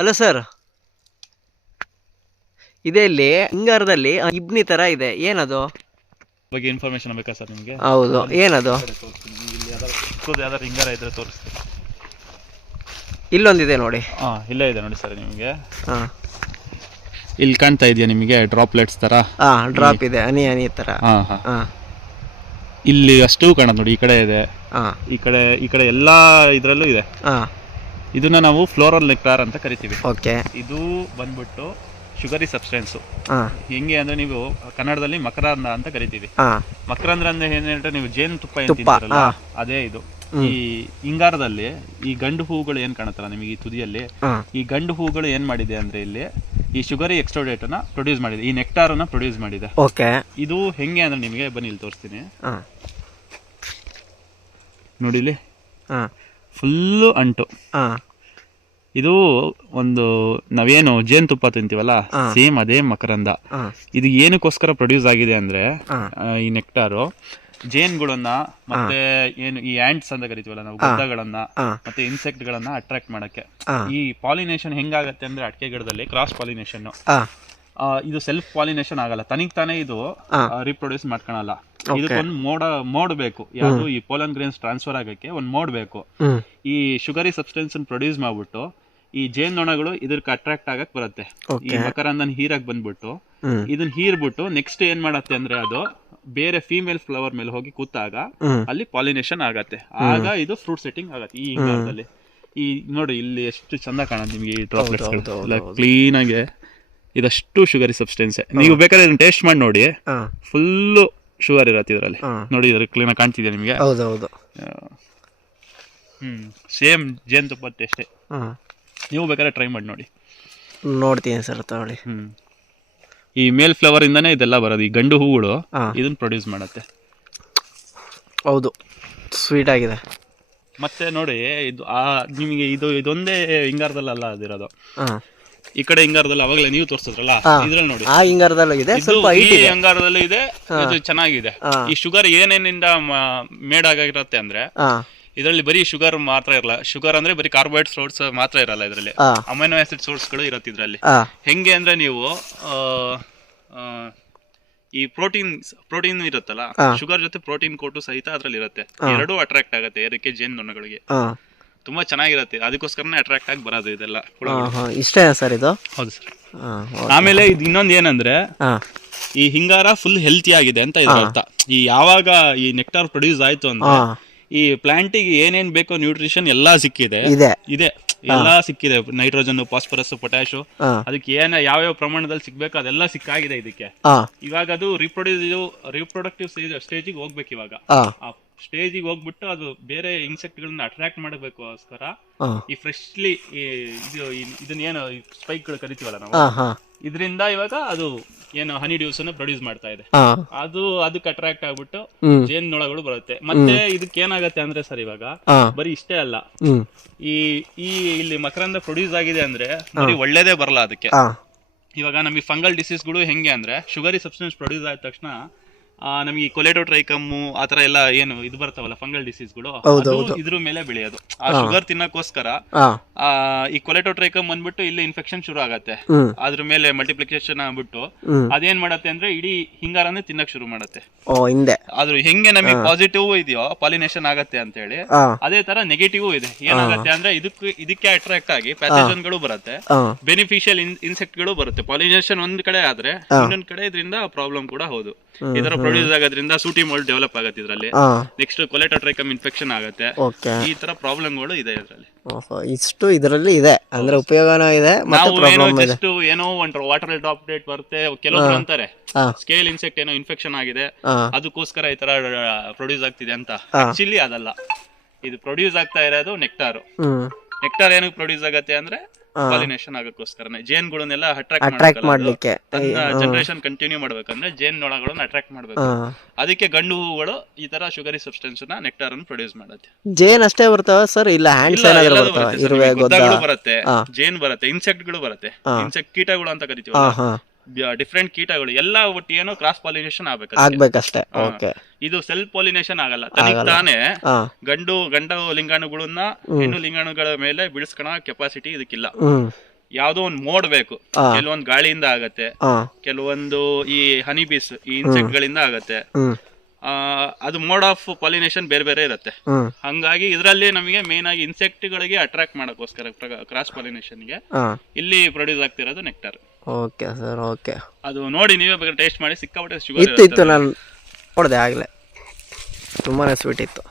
ಅಲ್ಲ ಸರ್, ಇದೇ ಇಲ್ಲಿ ಹಿಂಗಾರದಲ್ಲಿ ಇಬ್ನಿ ತರ ಇದೆ, ಏನದು? ಬಗ್ಗೆ ಇನ್ಫಾರ್ಮೇಶನ್ ಬೇಕಾ ಸರ್ ನಿಮಗೆ? ಹೌದು, ಏನದು? ಇಲ್ಲಿ ಯಾವ್ದಾದ್ರು ಹಿಂಗಾರ ಇದ್ರೆ ತೋರಿಸ್ತೀನಿ. ಇಲ್ಲೊಂದಿದೆ ನೋಡಿ. ಇಲ್ಲೇ ಇದೆ ನೋಡಿ ಸರ್ ನಿಮಗೆ. ಹಾ, ಇಲ್ಲಿ ಕಾಣ್ತಾ ಇದೆಯಾ ನಿಮಗೆ ಡ್ರಾಪ್ಲೆಟ್ಸ್ ತರ? ಡ್ರಾಪ್ ಇದೆ, ಹನಿ ಹನಿ ತರ. ಇಲ್ಲಿ ಅಷ್ಟು ಕಾಣುತ್ತೆ ನೋಡಿ, ಈ ಕಡೆ ಇದೆ, ಈ ಕಡೆ ಎಲ್ಲಾ ಇದ್ರಲ್ಲೂ ಇದೆ. ಇದನ್ನ ನಾವು ಫ್ಲೋರಲ್ ನೆಕ್ಟಾರ್ ಅಂತ ಕರಿತೀವಿ. ಇದು ಬಂದ್ಬಿಟ್ಟು ಶುಗರಿ ಸಬ್ಸ್ಟೆನ್ಸು. ಹೆಂಗೆ ಅಂದ್ರೆ ನೀವು ಕನ್ನಡದಲ್ಲಿ ಮಕರಂದ ಅಂತ ಕರಿತೀವಿ. ಮಕರಂದ್ರ ಅಂದ್ರೆ ಏನ್ ನೀವು ಜೇನು ತುಪ್ಪ ಏನ್ ತಿಂತೀರಲ್ಲ, ಅದೇ ಇದು. ಈ ಹಿಂಗಾರದಲ್ಲಿ ಈ ಗಂಡು ಹೂಗಳು ಏನ್ ಕಾಣುತ್ತಲ್ಲ ನಿಮಗೆ ಈ ತುದಿಯಲ್ಲಿ, ಈ ಗಂಡು ಹೂಗಳು ಏನ್ ಮಾಡಿದೆ ಅಂದ್ರೆ ಇಲ್ಲಿ ಈ ಶುಗರಿ ಎಕ್ಸ್ಟ್ರೋಡೇಟ್ ನ ಪ್ರೊಡ್ಯೂಸ್ ಮಾಡಿದೆ, ಈ ನೆಕ್ಟಾರ್ ಅನ್ನ ಪ್ರೊಡ್ಯೂಸ್ ಮಾಡಿದೆ. ಇದು ಹೆಂಗೆ ಅಂದ್ರೆ ನಿಮಗೆ ಬನ್ನಿ ಇಲ್ಲಿ ತೋರಿಸ್ತೀನಿ ನೋಡಿ. ಇಲ್ಲಿ ಫುಲ್ಲು ಅಂಟು. ಇದು ಒಂದು ನಾವೇನು ಜೇನುತುಪ್ಪ ತಿಂತೀವಲ್ಲ, ಸೇಮ್ ಅದೇ ಮಕರಂದ. ಇದು ಏನಕ್ಕೋಸ್ಕರ ಪ್ರೊಡ್ಯೂಸ್ ಆಗಿದೆ ಅಂದ್ರೆ ಈ ನೆಕ್ಟಾರು ಜೇನ್ಗಳನ್ನ ಮತ್ತೆ ಏನು ಈ ಆಂಟ್ಸ್ ಅಂತ ಕರಿತೀವಲ್ಲ ನಾವು, ಗುಡ್ಡಗಳನ್ನ ಮತ್ತೆ ಇನ್ಸೆಕ್ಟ್ ಗಳನ್ನ ಅಟ್ರಾಕ್ಟ್ ಮಾಡಕ್ಕೆ. ಈ ಪಾಲಿನೇಷನ್ ಹೆಂಗಾಗತ್ತೆ ಅಂದ್ರೆ ಅಡಿಕೆ ಗಿಡದಲ್ಲಿ ಕ್ರಾಸ್ ಪಾಲಿನೇಷನ್, ಇದು ಸೆಲ್ಫ್ ಪಾಲಿನೇಷನ್ ಆಗಲ್ಲ, ತನಿಗ್ ತಾನೇ ಇದು ರಿಪ್ರೊಡ್ಯೂಸ್ ಮಾಡ್ಕೊಳಲ್ಲ. ಇದಕ್ಕೊಂದು ಮೋಡ್ ಬೇಕು. ಯಾವುದು ಈ ಪೋಲನ್ ಗ್ರೇನ್ಸ್ ಟ್ರಾನ್ಸ್ಫರ್ ಆಗಕ್ಕೆ ಒಂದು ಮೋಡ್ ಬೇಕು. ಈ ಶುಗರಿ ಸಬ್ಸ್ಟೆನ್ಸ್ ಪ್ರೊಡ್ಯೂಸ್ ಮಾಡ್ಬಿಟ್ಟು ಈ ಜೇನ್ನೊಣಗಳು ಇದಕ್ಕೆ ಅಟ್ರಾಕ್ಟ್ ಆಗಕ್ ಬರುತ್ತೆ. ಈ ಮಕರಂದನ್ ಹೀರಕ್ ಬಂದ್ಬಿಟ್ಟು ಇದನ್ನ ಹೀರ್ಬಿಟ್ಟು ನೆಕ್ಸ್ಟ್ ಏನ್ ಮಾಡತ್ತೆ ಅಂದ್ರೆ ಅದು ಬೇರೆ ಫೀಮೇಲ್ ಫ್ಲವರ್ ಮೇಲೆ ಹೋಗಿ ಕೂತಾಗ ಅಲ್ಲಿ ಪಾಲಿನೇಷನ್ ಆಗತ್ತೆ. ಆಗ ಇದು ಫ್ರೂಟ್ ಸೆಟ್ಟಿಂಗ್ ಆಗತ್ತೆ. ಈ ಹಿಂಗಾರದಲ್ಲಿ ಈ ನೋಡಿ ಇಲ್ಲಿ ಎಷ್ಟು ಚಂದ ಕಾಣುತ್ತೆ ನಿಮ್ಗೆ ಈ ಡ್ರಾಪ್ಲೆಟ್ಸ್ ಕ್ಲೀನ್ ಆಗಿ. ಇದಷ್ಟು ಶುಗರಿ ಸಬ್ಸ್ಟೆನ್ಸ್. ನೀವು ಬೇಕಾದ್ರೆ ಇದನ್ನ ಟೇಸ್ಟ್ ಮಾಡಿ ನೋಡಿ, ಫುಲ್ಲು ಶುಗರ್ ಇರತ್ತೆ ಇದರಲ್ಲಿ. ನೋಡಿ ಇದ್ರ ಕ್ಲೀನ್ ಆಗಿ ಕಾಣ್ತಿದ್ಯಾ ನಿಮ್ಗೆ? ಸೇಮ್ ಜೇನುತುಪ್ಪ ಟೇಸ್ಟೇ. ನೀವು ಬೇಕಾದ್ರೆ ಟ್ರೈ ಮಾಡಿ ನೋಡಿ. ನೋಡ್ತೀನಿ ಸರ್, ತಗೊಳ್ಳಿ. ಈ ಮೇಲ್ ಫ್ಲವರ್ ಇಂದಾನೆ ಇದೆಲ್ಲ ಬರೋದು. ಈ ಗಂಡು ಹೂಗಳು ಇದನ್ನ ಪ್ರೊಡ್ಯೂಸ್ ಮಾಡತ್ತೆ. ಹೌದು, ಸ್ವೀಟ್ ಆಗಿದೆ. ಮತ್ತೆ ನೋಡಿ ಇದು ನಿಮಗೆ ಇದೊಂದೇ ಹಿಂಗಾರದಲ್ಲ ಅದಿರೋದು. ಈ ಕಡೆ ಹಿಂಗಾರದಲ್ಲಿ ಅವಾಗಲೇ ನೀವು ತೋರಿಸಿದ್ರಲ್ಲ, ಇದ್ರಲ್ಲಿ ನೋಡಿ ಆ ಹಿಂಗಾರದಲ್ಲೂ ಇದೆ, ಸ್ವಲ್ಪ ಈ ಹಿಂಗಾರದಲ್ಲೂ ಇದೆ. ಇದು ಚೆನ್ನಾಗಿದೆ. ಈ ಶುಗರ್ ಏನೇನಿಂದ ಮೇಡ್ ಆಗಿರತ್ತೆ ಅಂದ್ರೆ ಇದರಲ್ಲಿ ಬರೀ ಶುಗರ್ ಮಾತ್ರ ಇರಲ್ಲ. ಶುಗರ್ ಅಂದ್ರೆ ಬರೀ ಕಾರ್ಬೋಹೈಡ್ರೇಟ್ ಸೋರ್ಸ್ ಮಾತ್ರ ಇರಲ್ಲ, ಇದರಲ್ಲಿ ಅಮೈನೋ ಆಸಿಡ್ ಸೋರ್ಸ್ಗಳು ಇರತ್ತೆ ಇದರಲ್ಲಿ. ಹೆಂಗೆ ಅಂದ್ರೆ ನೀವು ಈ ಪ್ರೋಟೀನ್ ಇರುತ್ತಲ್ಲ, ಶುಗರ್ ಜೊತೆ ಪ್ರೋಟೀನ್ ಕೋಟು ಸಹಿತ ಅದ್ರಲ್ಲಿ ಇರುತ್ತೆ. ಎರಡೂ ಅಟ್ರಾಕ್ಟ್ ಆಗುತ್ತೆ ಏದಕ್ಕೆ ಜೇನುನೊಣಗಳಿಗೆ. ತುಂಬಾ ಚೆನ್ನಾಗಿರತ್ತೆ, ಅದಕ್ಕೋಸ್ಕರನೇ ಅಟ್ರಾಕ್ಟ್ ಆಗಿ ಬರೋದು ಇದೆಲ್ಲ. ಇಷ್ಟೇ ಸರ್ ಇದು? ಹೌದು ಸರ್. ಆಮೇಲೆ ಇದು ಇನ್ನೊಂದು ಏನಂದ್ರೆ ಈ ಹಿಂಗಾರ ಫುಲ್ ಹೆಲ್ತಿ ಆಗಿದೆ ಅಂತ ಇದರ ಅರ್ಥ. ಈ ಯಾವಾಗ ಈ ನೆಕ್ಟಾರ್ ಪ್ರೊಡ್ಯೂಸ್ ಆಯ್ತು ಅಂದ್ರೆ ಈ ಪ್ಲಾಂಟಿಗೆ ಏನೇನ್ ಬೇಕೋ ನ್ಯೂಟ್ರಿಷನ್ ಎಲ್ಲಾ ಸಿಕ್ಕಿದೆ, ಎಲ್ಲಾ ಸಿಕ್ಕಿದೆ. ನೈಟ್ರೋಜನ್, ಫಾಸ್ಫರಸ್, ಪೊಟ್ಯಾಶು, ಅದಕ್ಕೆ ಯಾವ್ಯಾವ ಪ್ರಮಾಣದಲ್ಲಿ ಸಿಗ್ಬೇಕು ಅದೆಲ್ಲ ಸಿಕ್ಕಾಗಿದೆ ಇದಕ್ಕೆ. ಇವಾಗ ಅದು ರಿಪ್ರೊಡಕ್ಟಿವ್ ಸ್ಟೇಜಿಗೆ ಹೋಗ್ಬೇಕು. ಇವಾಗ ಆ ಸ್ಟೇಜಿಗೆ ಹೋಗ್ಬಿಟ್ಟು ಅದು ಬೇರೆ ಇನ್ಸೆಕ್ಟ್ ಗಳನ್ನ ಅಟ್ರಾಕ್ಟ್ ಮಾಡಬೇಕೋಸ್ಕರ ಈ ಫ್ರೆಶ್ಲಿ ಇದನ್ನೇನು ಸ್ಪೈಕ್ ಗಳು ಕರಿತೀವಲ್ಲ ನಾವು, ಇದರಿಂದ ಇವಾಗ ಅದು ಏನು ಹನಿ ಡ್ಯೂಸ್ ಅನ್ನು ಪ್ರೊಡ್ಯೂಸ್ ಮಾಡ್ತಾ ಇದೆ. ಅದಕ್ಕೆ ಅಟ್ರಾಕ್ಟ್ ಆಗ್ಬಿಟ್ಟು ಜೇನುನೊಣಗಳು ಬರುತ್ತೆ. ಮತ್ತೆ ಇದಕ್ಕೆ ಏನಾಗತ್ತೆ ಅಂದ್ರೆ ಸರ್, ಇವಾಗ ಬರೀ ಇಷ್ಟೇ ಅಲ್ಲ, ಈ ಇಲ್ಲಿ ಮಕರಂದ ಪ್ರೊಡ್ಯೂಸ್ ಆಗಿದೆ ಅಂದ್ರೆ ಬರೀ ಒಳ್ಳೇದೇ ಬರಲ್ಲ ಅದಕ್ಕೆ. ಇವಾಗ ನಮಗೆ ಫಂಗಲ್ ಡಿಸೀಸ್ಗಳು ಹೆಂಗೆ ಅಂದ್ರೆ ಶುಗರಿ ಸಬ್ಸ್ಟೆನ್ಸ್ ಪ್ರೊಡ್ಯೂಸ್ ಆದ ತಕ್ಷಣ ನಮಗೆ ಕೊಲೆಟೋಟ್ರೈಕಮ್ಮು ಆತರ ಎಲ್ಲ ಏನು ಇದು ಬರ್ತಾವಲ್ಲ ಫಂಗಲ್ ಡಿಸೀಸ್ಗಳು, ಇದ್ರ ಮೇಲೆ ಬೆಳೆಯೋದು. ಆ ಶುಗರ್ ತಿನ್ನಕ್ಕೋಸ್ಕರ ಈ ಕೊಲೆಟೋಟ್ರೈಕಮ್ ಬಂದ್ಬಿಟ್ಟು ಇಲ್ಲಿ ಇನ್ಫೆಕ್ಷನ್ ಶುರು ಆಗತ್ತೆ. ಅದ್ರ ಮೇಲೆ ಮಲ್ಟಿಪ್ಲಿಕೇಶನ್ ಆಗ್ಬಿಟ್ಟು ಅದೇನ್ ಮಾಡತ್ತೆ ಅಂದ್ರೆ ಇಡೀ ಹಿಂಗಾರನೇ ತಿನ್ನಕ್ ಶುರು ಮಾಡತ್ತೆ. ಆದ್ರೂ ಹೆಂಗೆ ನಮಗೆ ಪಾಸಿಟಿವ್ ಇದೆಯೋ ಪಾಲಿನೇಷನ್ ಆಗತ್ತೆ ಅಂತ ಹೇಳಿ, ಅದೇ ತರ ನೆಗೆಟಿವ್ ಇದೆ. ಏನಾಗತ್ತೆ ಅಂದ್ರೆ ಇದಕ್ಕೆ ಅಟ್ರಾಕ್ಟ್ ಆಗಿ ಪ್ಯಾಥೋಜನ್ ಗಳು ಬರುತ್ತೆ, ಬೆನಿಫಿಷಿಯಲ್ ಇನ್ಸೆಕ್ಟ್ ಗಳು ಬರುತ್ತೆ. ಪಾಲಿನೇಷನ್ ಒಂದ್ ಕಡೆ ಆದ್ರೆ ಇನ್ನೊಂದ್ ಕಡೆ ಇದರಿಂದ ಪ್ರಾಬ್ಲಮ್ ಕೂಡ ಹೌದು. ಇದರ ಪ್ರೊಡ್ಯೂಸ್ ಆಗೋದ್ರಿಂದ ಸೂಟಿ ಮೋಲ್ಡ್ ಡೆವಲಪ್ ಆಗುತ್ತೆ ಇದರಲ್ಲಿ. ನೆಕ್ಸ್ಟ್ ಕೊಲೆಟೋಟ್ರೈಕಮ್ ಇನ್ಫೆಕ್ಷನ್ ಆಗುತ್ತೆ. ಈ ತರ ಪ್ರಾಬ್ಲಮ್ಗಳು ಇದೆ ಇದರಲ್ಲಿ. ಇಷ್ಟು ಇದರಲ್ಲಿ ಇದೆ ಅಂದ್ರೆ ಉಪಯೋಗನೂ ಇದೆ. ಜಸ್ಟ್ ಏನೋ ಒಂದು ವಾಟರ್ ಡ್ರಾಪ್ಲೆಟ್ ಬರುತ್ತೆ, ಕೆಲವರು ಅಂತಾರೆ ಸ್ಕೇಲ್ ಇನ್ಸೆಕ್ಟ್ ಏನೋ ಇನ್ಫೆಕ್ಷನ್ ಆಗಿದೆ ಅದಕ್ಕೋಸ್ಕರ ಈ ತರ ಪ್ರೊಡ್ಯೂಸ್ ಆಗ್ತಿದೆ ಅಂತ. ಆಕ್ಚುಲಿ ಅದಲ್ಲ, ಇದು ಪ್ರೊಡ್ಯೂಸ್ ಆಗ್ತಾ ಇರೋದು ನೆಕ್ಟಾರ್. ನೆಕ್ಟಾರ್ ಏನಕ್ಕೆ ಪ್ರೊಡ್ಯೂಸ್ ಆಗತ್ತೆ ಅಂದ್ರೆ ಪಾಲಿನೇಷನ್ ಆಗಕ್ಕೋಸ್ಕರನೇ, ಜೇನ್ಗಳನ್ನೆಲ್ಲ ಅಟ್ರಾಕ್ಟ್ ಮಾಡ್ಲಿಕ್ಕೆ. ಜನರೇಷನ್ ಕಂಟಿನ್ಯೂ ಮಾಡ್ಬೇಕಂದ್ರೆ ಜೇನ್ನೊಣಗಳನ್ನ ಅಟ್ರಾಕ್ಟ್ ಮಾಡ್ಬೇಕು. ಅದಕ್ಕೆ ಗಂಡು ಹೂಗಳು ಈ ತರ ಶುಗರಿ ಸಬ್ಸ್ಟೆನ್ಸ್ ನ ನೆಕ್ಟಾರ್ ಅನ್ನು ಪ್ರೊಡ್ಯೂಸ್ ಮಾಡುತ್ತೆ. ಜೇನ್ ಅಷ್ಟೇ ಬರ್ತಾವ ಸರ್? ಇಲ್ಲ ಬರುತ್ತೆ, ಜೇನ್ ಬರುತ್ತೆ, ಇನ್ಸೆಕ್ಟ್ ಗಳು ಬರುತ್ತೆ. ಇನ್ಸೆಕ್ಟ್ ಕೀಟಗಳು ಅಂತ ಕರಿತೀವಿ, ಡಿಫ್ರೆಂಟ್ ಕೀಟಗಳು ಎಲ್ಲ ಒಟ್ಟು ಏನೋ ಕ್ರಾಸ್ ಪಾಲಿನೇಷನ್ ಆಗ್ಬೇಕಷ್ಟೇ. ಇದು ಸೆಲ್ಫ್ ಪಾಲಿನೇಷನ್ ಆಗಲ್ಲ. ತನಿಗ್ ತಾನೇ ಗಂಡು ಲಿಂಗಾಣುಗಳನ್ನ ಹೆಣ್ಣು ಲಿಂಗಾಣುಗಳ ಮೇಲೆ ಬಿಡಿಸ್ಕೊಳ ಕೆಪಾಸಿಟಿ ಇದಕ್ಕಿಲ್ಲ. ಯಾವ್ದೋ ಒಂದು ಮೋಡ್ ಬೇಕು. ಕೆಲವೊಂದು ಗಾಳಿಯಿಂದ ಆಗತ್ತೆ, ಕೆಲವೊಂದು ಈ ಹನಿ ಬೀಸ್ ಈ ಇನ್ಸೆಕ್ಟ್ ಗಳಿಂದ ಆಗತ್ತೆ. ಅದು ಮೋಡ್ ಆಫ್ ಪಾಲಿನೇಷನ್ ಬೇರೆ ಬೇರೆ ಇರುತ್ತೆ. ಹಂಗಾಗಿ ಇದರಲ್ಲಿ ನಮಗೆ ಮೇನ್ ಆಗಿ ಇನ್ಸೆಕ್ಟ್ ಗಳಿಗೆ ಅಟ್ರಾಕ್ಟ್ ಮಾಡಕ್ಕೋಸ್ಕರ ಕ್ರಾಸ್ ಪಾಲಿನೇಷನ್ ಗೆ ಇಲ್ಲಿ ಪ್ರೊಡ್ಯೂಸ್ ಆಗ್ತಿರೋದು ನೆಕ್ಟಾರ್. Okay sir, okay. ಅದು ನೋಡಿ ನೀವೇ ಬೇಕಾದ್ರೆ ಟೇಸ್ಟ್ ಮಾಡಿ, ಸಿಕ್ಕಾಪಟ್ಟೆ ಶುಗರ್ ಇತ್ತು ನಾನು ನೋಡಿದೆ ಆಗ್ಲೇ, ತುಂಬಾನೇ ಸ್ವೀಟ್ ಇತ್ತು.